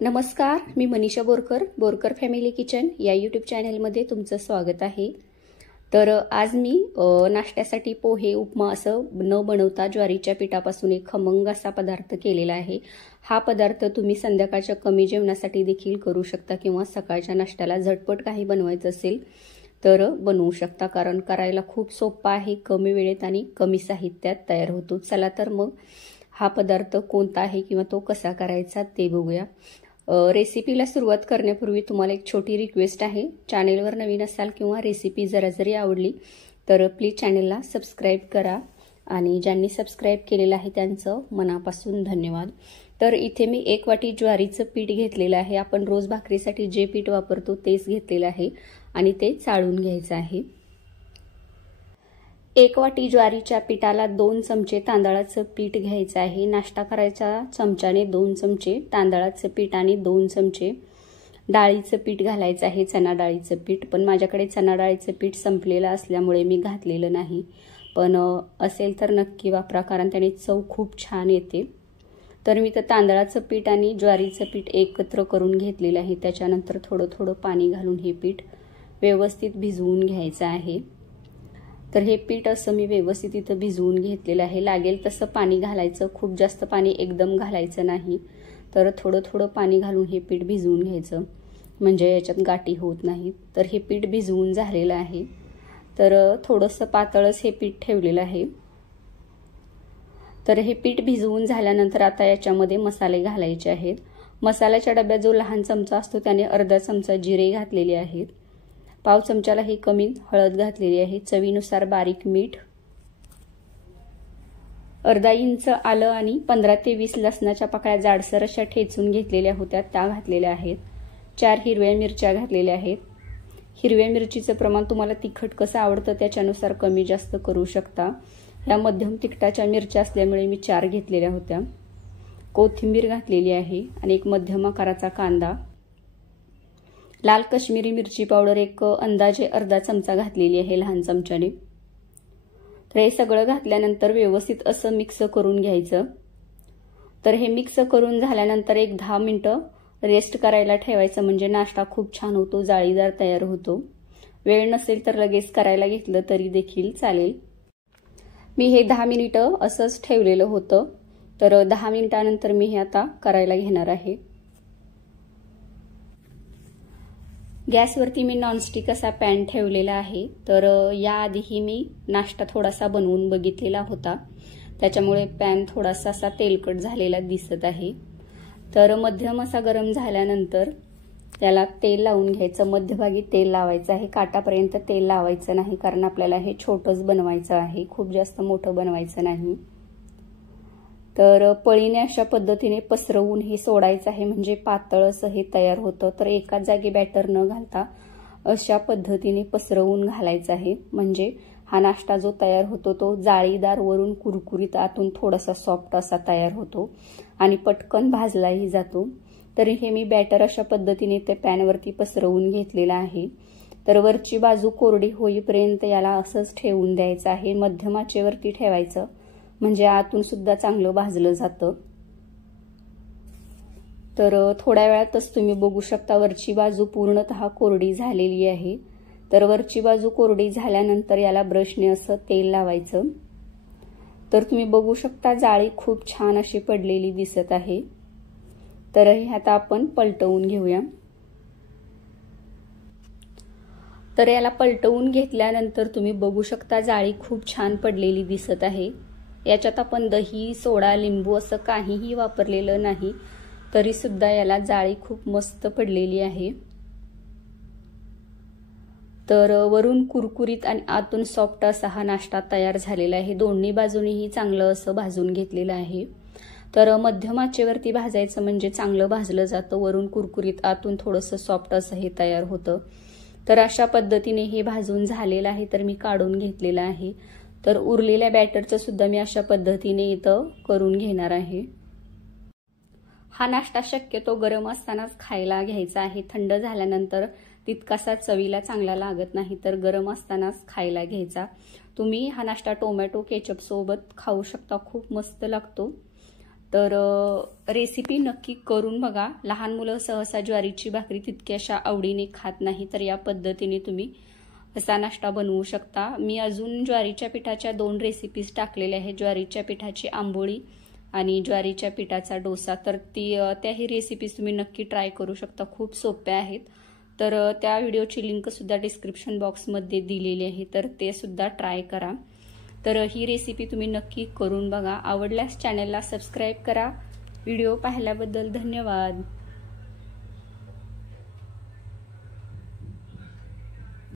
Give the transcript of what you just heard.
नमस्कार, मी Manisha Borkar family kitchen या YouTube चॅनलमध्ये तुमचं स्वागत आहे। तर आज मी नाश्त्यासाठी पोहे उपमा असं न बनवता ज्वारीच्या पिठापासून एक खमंग असा पदार्थ केलेला आहे। हा पदार्थ तुम्ही संध्याकाळच्या कमी जेवणासाठी देखील करू शकता किंवा सकाळच्या नाश्त्याला झटपट काही बनवायचं असेल तर बनवू शकता, कारण करायला खूप सोपा आहे, कमी वेळेत आणि कमी साहित्यात तयार होतो। चला तर मग हा पदार्थ कोणता आहे किंवा तो कसा करायचा ते बघूया। रेसिपीला सुरुवात करण्यापूर्वी तुम्हाला एक छोटी रिक्वेस्ट आहे, चॅनेलवर नवीन असाल किंवा रेसिपी जरा जरी आवडली तर प्लीज चॅनेलला सबस्क्राइब करा आणि ज्यांनी सबस्क्राइब केलेलं आहे त्यांचं मनापासून धन्यवाद। तर इथे मी 1 वाटी ज्वारीचं पीठ घेतलेलं आहे। आपण रोज भाकरीसाठी जे पीठ वापरतो तेच घेतलेलं आहे आणि ते चाळून घ्यायचं आहे। 1 वाटी ज्वारीच्या पिठाला 2 चमचे तांदळाचं पीठ घ्यायचं आहे। नाश्ता करायच्या चमच्याने 2 चमचे तांदळाचं पीठ आणि 2 चमचे डाळीचं पीठ घालायचं आहे, चणा डाळीचं पीठ। पण माझ्याकडे चणा डाळीचं पीठ संपलेलं असल्यामुळे मी घातलेलं नाही, पण असेल तर नक्की वापरा, कारण त्याने चव खूप छान येते। तर मी तर तांदळाचं पीठ आणि ज्वारीचं पीठ एकत्र करून घेतलेलं आहे। त्याच्यानंतर थोडं थोडं पाणी घालून हे पीठ व्यवस्थित भिजवून घ्यायचं आहे। तर हे पीठ असं मी व्यवस्थित इथं भिजवून घेतलेलं आहे। लागेल तसं पाणी घालायचं, खूप जास्त पाणी एकदम घालायचं नाही, तर थोडं थोडं पाणी घालून हे पीठ भिजवून घ्यायचं, म्हणजे याच्यात गाठी होत नाहीत। तर हे पीठ भिजवून झालेलं आहे। तर थोडंसं पातळच हे पीठ ठेवलेलं आहे। तर हे पीठ भिजवून झाल्यानंतर आता याच्यामध्ये मसाले घालायचे आहेत। मसाल्याच्या डब्यात जो लहान चमचा असतो त्याने अर्धा चमचा जिरे घातलेले आहेत, पाव चमच्याला ही कमी हळद घातलेली आहे, चवीनुसार बारीक मीठ, अर्धा इंच आलं आणि 15 ते 20 लसणाच्या पाकळ्या जाडसर अशा ठेचून घेतलेल्या होत्या त्या घातलेल्या आहेत। 4 हिरव्या मिरच्या घातलेल्या आहेत। हिरव्या मिरचीचं प्रमाण तुम्हाला तिखट कसं आवडतं त्याच्यानुसार कमी जास्त करू शकता। या मध्यम तिखटाच्या मिरच्या असल्यामुळे मी 4 घेतलेल्या होत्या। कोथिंबीर घातलेली आहे आणि एक मध्यम आकाराचा कांदा, लाल काश्मीरी मिरची पावडर एक अंदाजे अर्धा चमचा घातलेली आहे लहान चमच्याने। तर हे सगळं घातल्यानंतर व्यवस्थित असं मिक्स करून घ्यायचं। तर हे मिक्स करून झाल्यानंतर एक 10 मिनिटं रेस्ट करायला ठेवायचं, म्हणजे नाश्ता खूप छान होतो, जाळीदार तयार होतो। वेळ नसेल तर लगेच करायला घेतलं तरी देखील चालेल। मी हे 10 मिनिटं असंच ठेवलेलं होतं। तर 10 मिनिटानंतर मी हे आता करायला घेणार आहे। गॅसवरती मी नॉनस्टिक असा पॅन ठेवलेला आहे। तर याआधीही मी नाश्ता थोडासा बनवून बघितलेला होता, त्याच्यामुळे पॅन थोडासा असा तेलकट झालेला दिसत आहे। तर मध्यम असा गरम झाल्यानंतर त्याला तेल लावून घ्यायचं, मध्यभागी तेल लावायचं आहे, काटापर्यंत तेल लावायचं नाही, कारण आपल्याला हे छोटंच बनवायचं आहे, खूप जास्त मोठं बनवायचं नाही। तर पळीने अशा पद्धतीने पसरवून हे सोडायचं आहे, म्हणजे पातळ असं हे तयार होतं। तर एकाच जागी बॅटर न घालता अशा पद्धतीने पसरवून घालायचं आहे, म्हणजे हा नाश्ता जो तयार होतो तो जाळीदार, वरून कुरकुरीत, आतून थोडासा सॉफ्ट असा तयार होतो आणि पटकन भाजलाही जातो। तर हे मी बॅटर अशा पद्धतीने ते पॅनवरती पसरवून घेतलेलं आहे। तर वरची बाजू कोरडी होईपर्यंत याला असंच ठेवून द्यायचं आहे, मध्यम आचेवरती ठेवायचं, म्हणजे आतून सुद्धा चांगलं भाजलं जातं। तर थोड्या वेळातच तुम्ही बघू शकता वरची बाजू पूर्णतः कोरडी झालेली आहे। तर वरची बाजू कोरडी झाल्यानंतर याला ब्रशने असं तेल लावायचं। तर तुम्ही बघू शकता जाळी खूप छान अशी पडलेली दिसत आहे। तर हे आता आपण पलटवून घेऊया। तर याला पलटवून घेतल्यानंतर तुम्ही बघू शकता जाळी खूप छान पडलेली दिसत आहे। याच्यात आपण दही, सोडा, लिंबू असं काहीही वापरलेलं नाही, तरी सुद्धा याला जाळी खूप मस्त पडलेली आहे। तर वरून कुरकुरीत आणि आतून सॉफ्ट असा हा नाश्ता तयार झालेला आहे। दोन्ही बाजूनीही चांगलं असं भाजून घेतलेलं आहे। तर मध्यम आचेवरती भाजायचं, म्हणजे चांगलं भाजलं जातं, वरून कुरकुरीत, आतून थोडंसं सॉफ्ट असं हे तयार होतं। तर अशा पद्धतीने हे भाजून झालेलं आहे, तर मी काढून घेतलेलं आहे। तर उरलेल्या बॅटरचं सुद्धा मी अशा पद्धतीने इथं करून घेणार आहे। हा नाश्ता शक्यतो गरम असतानाच खायला घ्यायचा आहे, थंड झाल्यानंतर तितकासा चवीला चांगला लागत नाही, तर गरम असतानाच खायला घ्यायचा। तुम्ही हा नाश्ता टोमॅटो केचप सोबत खाऊ शकता, खूप मस्त लागतो। तर रेसिपी नक्की करून बघा. लहान मुलं सहसा ज्वारीची भाकरी तितक्याशा आवडीने खात नाही, तर या पद्धतीने तुम्ही असा नाश्ता बनवू शकता. मी अजून ज्वारीच्या पिठाच्या 2 रेसिपीज टाकलेल्या आहेत, ज्वारीच्या पिठाची आंबोळी आणि ज्वारीच्या पिठाचा डोसा. तर त्याही रेसिपीज तुम्ही नक्की ट्राय करू शकता, खूप सोप्या आहेत. तर त्या व्हिडिओची लिंक सुद्धा डिस्क्रिप्शन बॉक्समध्ये दिलेली आहे, तर ते सुद्धा ट्राय करा. तर ही रेसिपी तुम्ही नक्की करून बघा. आवडल्यास चॅनलला सबस्क्राईब करा. व्हिडिओ पाहिल्याबद्दल धन्यवाद.